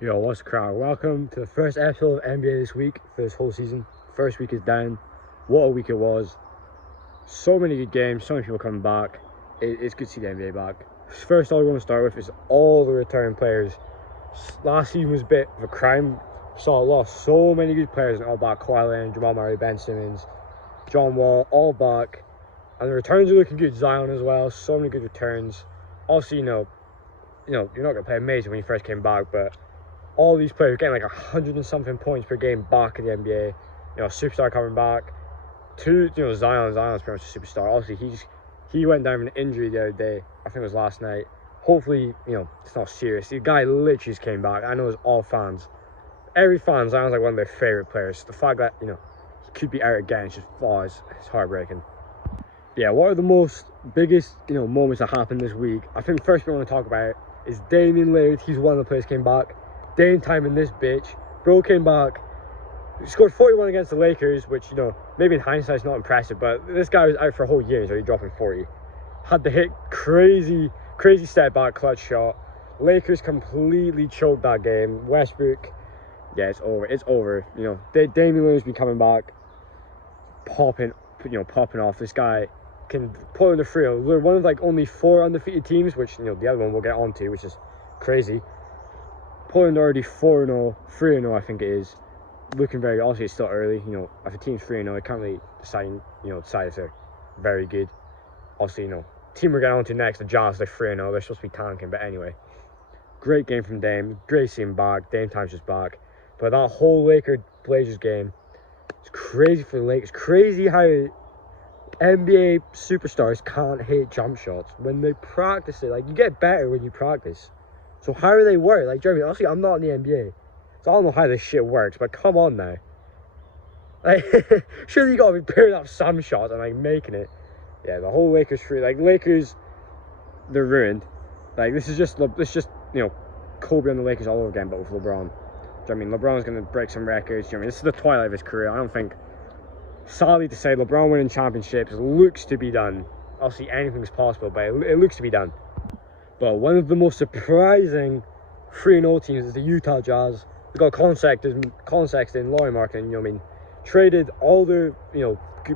Yo, what's crowd? Welcome to the first episode of NBA this week for this whole season. First week is down. What a week it was. So many good games, so many people coming back. It's good to see the NBA back. First, all we want to start with is all the returning players. Last season was a bit of a crime. Saw lost so many good players and all back. Kawhi Leonard, Jamal Murray, Ben Simmons, John Wall, all back. And the returns are looking good. Zion as well. So many good returns. Obviously, you know, you're not going to play amazing when you first came back, but all these players getting like 100 and something points per game back in the NBA. You know, superstar coming back. Zion's pretty much a superstar. Obviously, he went down with an injury the other day. I think it was last night. Hopefully, it's not serious. The guy literally just came back. I know it's all fans. Every fan, Zion's like one of their favorite players. The fact that, he could be out again, it's heartbreaking. Yeah, what are the biggest, moments that happened this week? I think the first thing I want to talk about is Damian Lillard. He's one of the players came back. Dame time in this bitch. Bro came back. He scored 41 against the Lakers, which, maybe in hindsight is not impressive, but this guy was out for a whole year, so he's dropping 40. Had to hit crazy step back clutch shot. Lakers completely choked that game. Westbrook, yeah, it's over. It's over. Damian Lillard's been coming back, popping off. This guy can pull in the free. They're one of like only 4 undefeated teams, which the other one we'll get onto, which is crazy. Pulling already 4-0, 3-0 I think it is. Looking very, obviously it's still early, if a team's 3-0, I can't really decide if they're very good. Obviously, team we're getting on to next, the Jazz, they're 3-0, they're supposed to be tanking, but anyway. Great game from Dame, great seeing him back, Dame time's just back. But that whole Lakers-Blazers game, it's crazy for the Lakers. Crazy how NBA superstars can't hit jump shots when they practice it. Like, you get better when you practice. So how do they work? Like, Jeremy, honestly, I'm not in the NBA, so I don't know how this shit works, but come on now. Like, surely you gotta be putting up some shots and, like, making it. Yeah, the whole Lakers, they're ruined. Like, this is just, Kobe on the Lakers all over again, but with LeBron. Do you know what I mean? LeBron's gonna break some records. Do you know what I mean? This is the twilight of his career. I don't think, sadly to say, LeBron winning championships looks to be done. Obviously, anything's possible, but it looks to be done. But one of the most surprising 3-0 teams is the Utah Jazz. They got Colin Sexton, Lauri Markkanen, traded all their,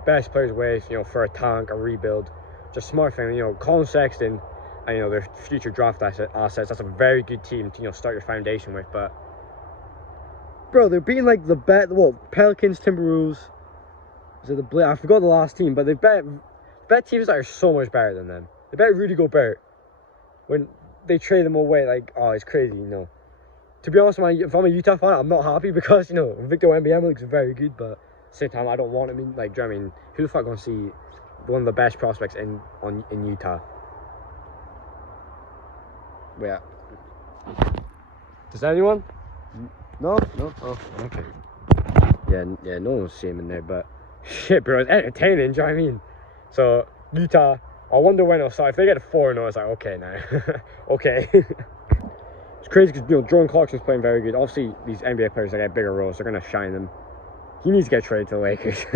best players away, for a tank, a rebuild. Just smart thing, Colin Sexton and, their future draft assets. That's a very good team to, start your foundation with. But, bro, they're beating, like, Pelicans, Timberwolves. I forgot the last team, but they've bet teams that are so much better than them. They bet Rudy Gobert. When they trade them away, like, oh, it's crazy, To be honest, if I'm a Utah fan, I'm not happy because, Victor Wembanyama looks very good, but at the same time, I don't want him. Do you know what I mean? Who the fuck gonna see one of the best prospects in Utah? Yeah. Does anyone? No? Oh, okay. Yeah, no one will see him in there, but shit, bro, it's entertaining, do you know what I mean? So, Utah, I wonder when it'll start. If they get a 4-0, it's like, okay now. Okay. It's crazy because, Jordan Clarkson's playing very good. Obviously, these NBA players that get bigger roles, they're going to shine them. He needs to get traded to the Lakers.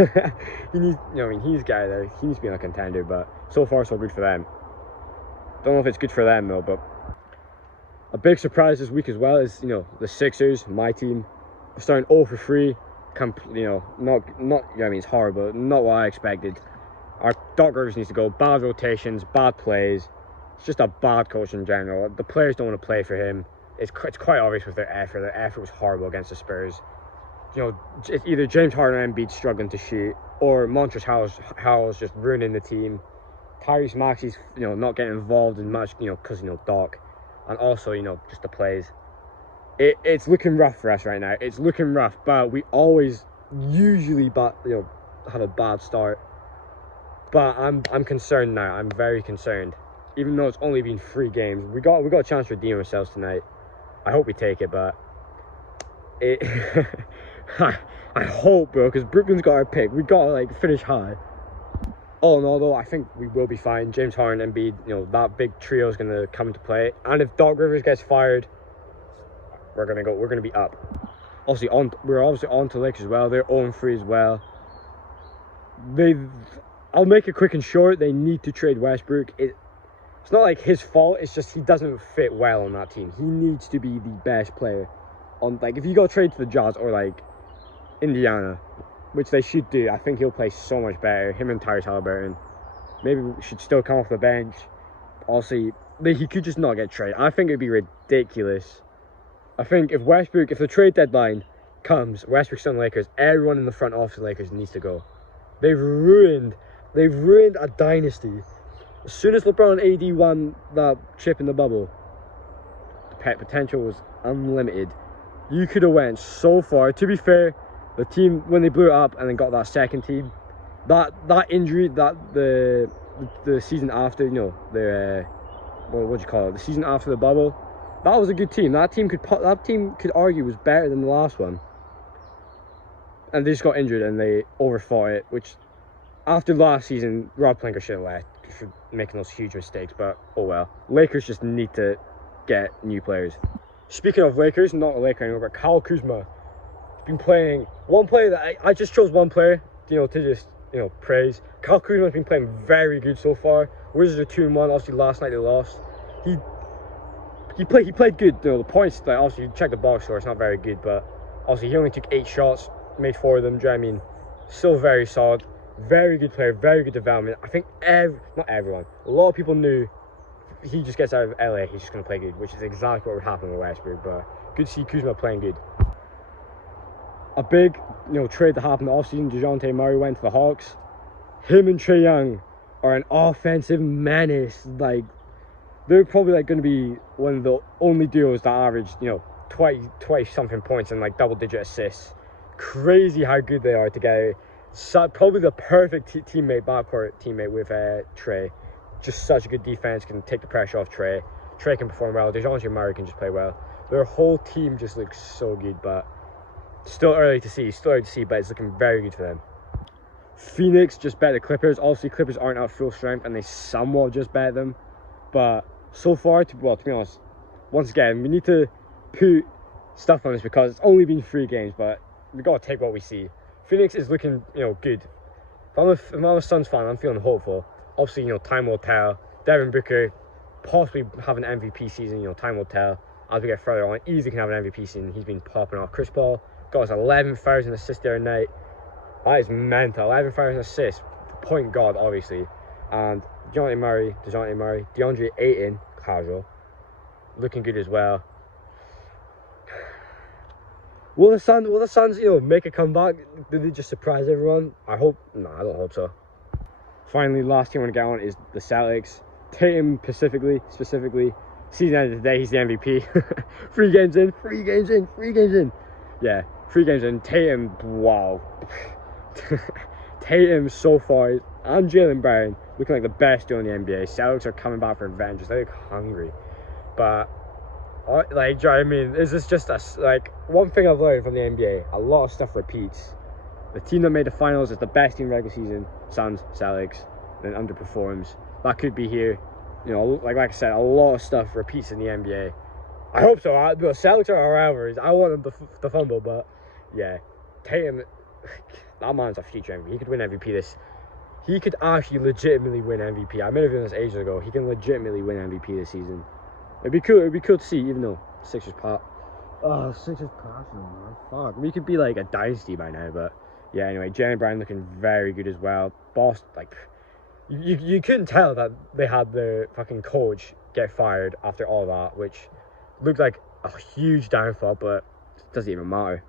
He needs, he's a guy there. He needs to be a contender, but so far, so good for them. Don't know if it's good for them, though, but a big surprise this week as well is, the Sixers, my team, are starting 0 for 3. It's horrible. Not what I expected. Our Doc Rivers needs to go. Bad rotations, bad plays. It's just a bad coach in general. The players don't want to play for him. It's quite obvious with their effort. Their effort was horrible against the Spurs. It's either James Harden and Embiid struggling to shoot, or Montrezl Harrell's just ruining the team. Tyrese Maxey's, not getting involved in much, because, Doc. And also, just the plays. It's looking rough for us right now. It's looking rough, but we always usually have a bad start. But I'm concerned now. I'm very concerned. Even though it's only been 3 games, we got a chance to redeem ourselves tonight. I hope we take it, but I hope, bro, because Brooklyn's got our pick. We gotta finish high. All in all, though, I think we will be fine. James Harden and Embiid, that big trio is gonna come into play. And if Doc Rivers gets fired, we're gonna be up. We're obviously on to Lakers as well. They're 0-3 as well. I'll make it quick and short. They need to trade Westbrook. It's not like his fault. It's just he doesn't fit well on that team. He needs to be the best player on, like, if you go trade to the Jazz or like Indiana, which they should do, I think he'll play so much better. Him and Tyrese Halliburton maybe should still come off the bench. Also, he could just not get traded. I think it'd be ridiculous. I think if the trade deadline comes, Westbrook's still in the Lakers, everyone in the front office of the Lakers needs to go. They've ruined a dynasty. As soon as LeBron and AD won that chip in the bubble, the potential was unlimited. You could have went so far. To be fair, the team, when they blew it up and then got that second team, that injury, that the season after, you know, the what do you call it? The season after the bubble, that was a good team. That team could argue was better than the last one. And they just got injured and they overfought it, which after last season, Rob Pelinka shouldn't have left for making those huge mistakes, but oh well. Lakers just need to get new players. Speaking of Lakers, not a Laker anymore, but Kyle Kuzma has been playing. One player that I just chose one player, you know, to just, you know, praise. Kyle Kuzma has been playing very good so far. Wizards are 2-1. Obviously, last night they lost. He played good. You know, the points, like, obviously you check the box score, it's not very good, but obviously he only took 8 shots, made 4 of them. Do you know what I mean? Still very solid. Very good player, very good development. I think not everyone, a lot of people knew if he just gets out of LA, he's just going to play good, which is exactly what would happen with Westbrook. But good to see Kuzma playing good. A big, you know, trade that happened in the offseason, DeJounte Murray went to the Hawks. Him and Trae Young are an offensive menace. Like, they're probably like going to be one of the only duos that average, you know, 20 something points and like double-digit assists. Crazy how good they are together. So, probably the perfect backcourt teammate with Trae. Just such a good defense, can take the pressure off Trae. Trae can perform well. DeJounte Murray can just play well. Their whole team just looks so good, but still early to see. But it's looking very good for them. Phoenix just bet the Clippers. Obviously, Clippers aren't at full strength, and they somewhat just bet them. But so far, to be honest, once again, we need to put stuff on this because it's only been 3 games, but we got to take what we see. Phoenix is looking, you know, good. If I'm a Suns fan, I'm feeling hopeful. Obviously, you know, time will tell. Devin Booker possibly have an MVP season, you know, time will tell. As we get further on, easily can have an MVP season. He's been popping off. Chris Paul got his 11,000 assists the other night. That is mental. 11,000 assists. Point guard, obviously. And DeJounte Murray, DeAndre Ayton, casual, looking good as well. Will the Suns, you know, make a comeback? Did they just surprise everyone? I hope. No, I don't hope so. Finally, last team I want to get on is the Celtics. Tatum specifically, season end of the day, he's the MVP. 3 games in. Yeah, 3 games in. Tatum, wow. Tatum so far, and Jaylen Brown looking like the best duo in the NBA. Celtics are coming back for revenge. They look hungry, but like, do you know what I mean? This is just like one thing I've learned from the NBA. A lot of stuff repeats. The team that made the finals is the best team regular season. Suns, Celtics, then underperforms. That could be here. You know, like I said, a lot of stuff repeats in the NBA. I hope so. The Celtics are our rivalries. I want them to fumble, but yeah, Tatum, that man's a future MVP. He could win MVP He could actually legitimately win MVP. I made a video this ages ago. He can legitimately win MVP this season. It'd be cool to see, even though Sixers pop. Oh, Sixers pop, man. Fuck. We could be like a dynasty by now, but yeah, anyway, Jaylen Brown looking very good as well. Boston, like, you couldn't tell that they had their fucking coach get fired after all that, which looked like a huge downfall, but it doesn't even matter.